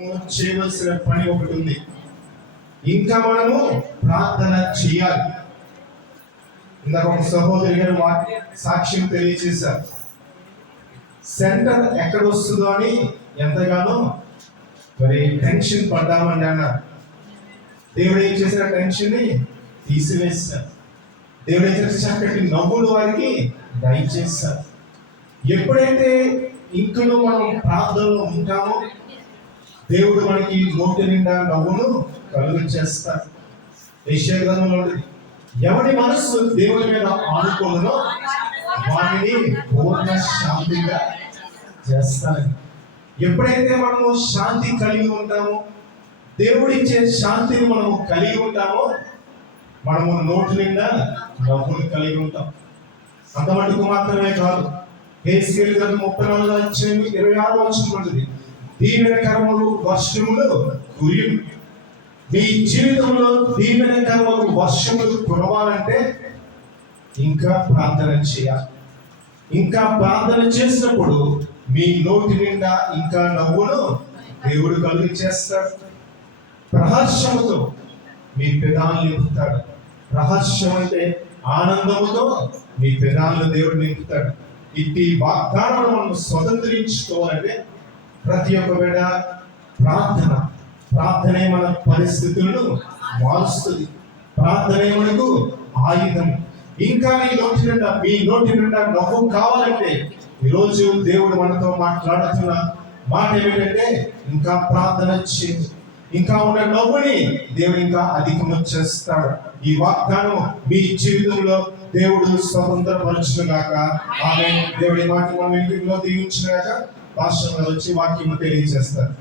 చేయవలసిన పని ఒకటి ఉంది. ఇంకా మనము ప్రార్థన చేయాలి. ఇందాక ఒక సహోదరి గారు సాక్ష్యం తెలియజేశారు. సెంటర్ ఎక్కడ వస్తుందో అని ఎంతగానో మరి టెన్షన్ పడ్డామని అన్నారు. దేవుడు ఏం చేసిన టెన్షన్ ని తీసివేశారు. దేవుడు ఏం చేసిన చక్కటి నవ్వులు వారికి దయచేశారు. ఎప్పుడైతే ఇంకను మనం ప్రార్థనలో ఉంటామో దేవుడు మనకి నోటి నిండా నవ్వును కలుగజేస్తాడు. యెషయా గ్రంథంలో ఎవరి మనస్సు దేవుని మీద ఆనుకోనో వారిని పూర్ణ శాంతిగా చేస్తాను. ఎప్పుడైతే మనము శాంతి కలిగి ఉంటామో, దేవుడిచ్చే శాంతిని మనము కలిగి ఉంటామో, మనము నోటి నిండా నవ్వును కలిగి ఉంటాం. అంత మటుకు మాత్రమే కాదు, హెస్కేలు గ్రంథం 34:26 వచనం దీవెనకరములు వర్షములు కురియును. మీ జీవితంలో దీవెనకరములు వర్షములు కురవాలంటే ఇంకా ప్రార్థన చేయాలి. ఇంకా ప్రార్థన చేసినప్పుడు మీ నోటి నిండా ఇంకా నవ్వును దేవుడు కలుగు చేస్తాడు. ప్రహర్షముతో మీ పెదాలను నింపుతాడు. ప్రహర్షం అంటే ఆనందముతో మీ పెదాలను దేవుడు నింపుతాడు. ఇట్టి వాగ్దానాలను మనం స్వతంత్రించుకోవాలంటే ప్రతి ఒక్క బిడ్డ ప్రార్థనే మన పరిస్థితులను మారుస్తుంది. ప్రార్థనే మనకు ఆయుధం. ఇంకా మీ నోటి నిండా నవ్వు కావాలంటే ఈరోజు దేవుడు మనతో మాట్లాడుతున్న మాట ఏమిటంటే ఇంకా ప్రార్థన చేయండి. ఇంకా ఉన్న నవ్వుని దేవుడు ఇంకా అధికము చేస్తాడు. ఈ వాగ్దానం మీ జీవితంలో దేవుడు స్వతంత్రపరచును గాక. ఆమేన్. దేవుడి మాట మన ఇంటిలో దీవించును గాక. భాషలో వచ్చి వాక్యము తెలియజేస్తారు.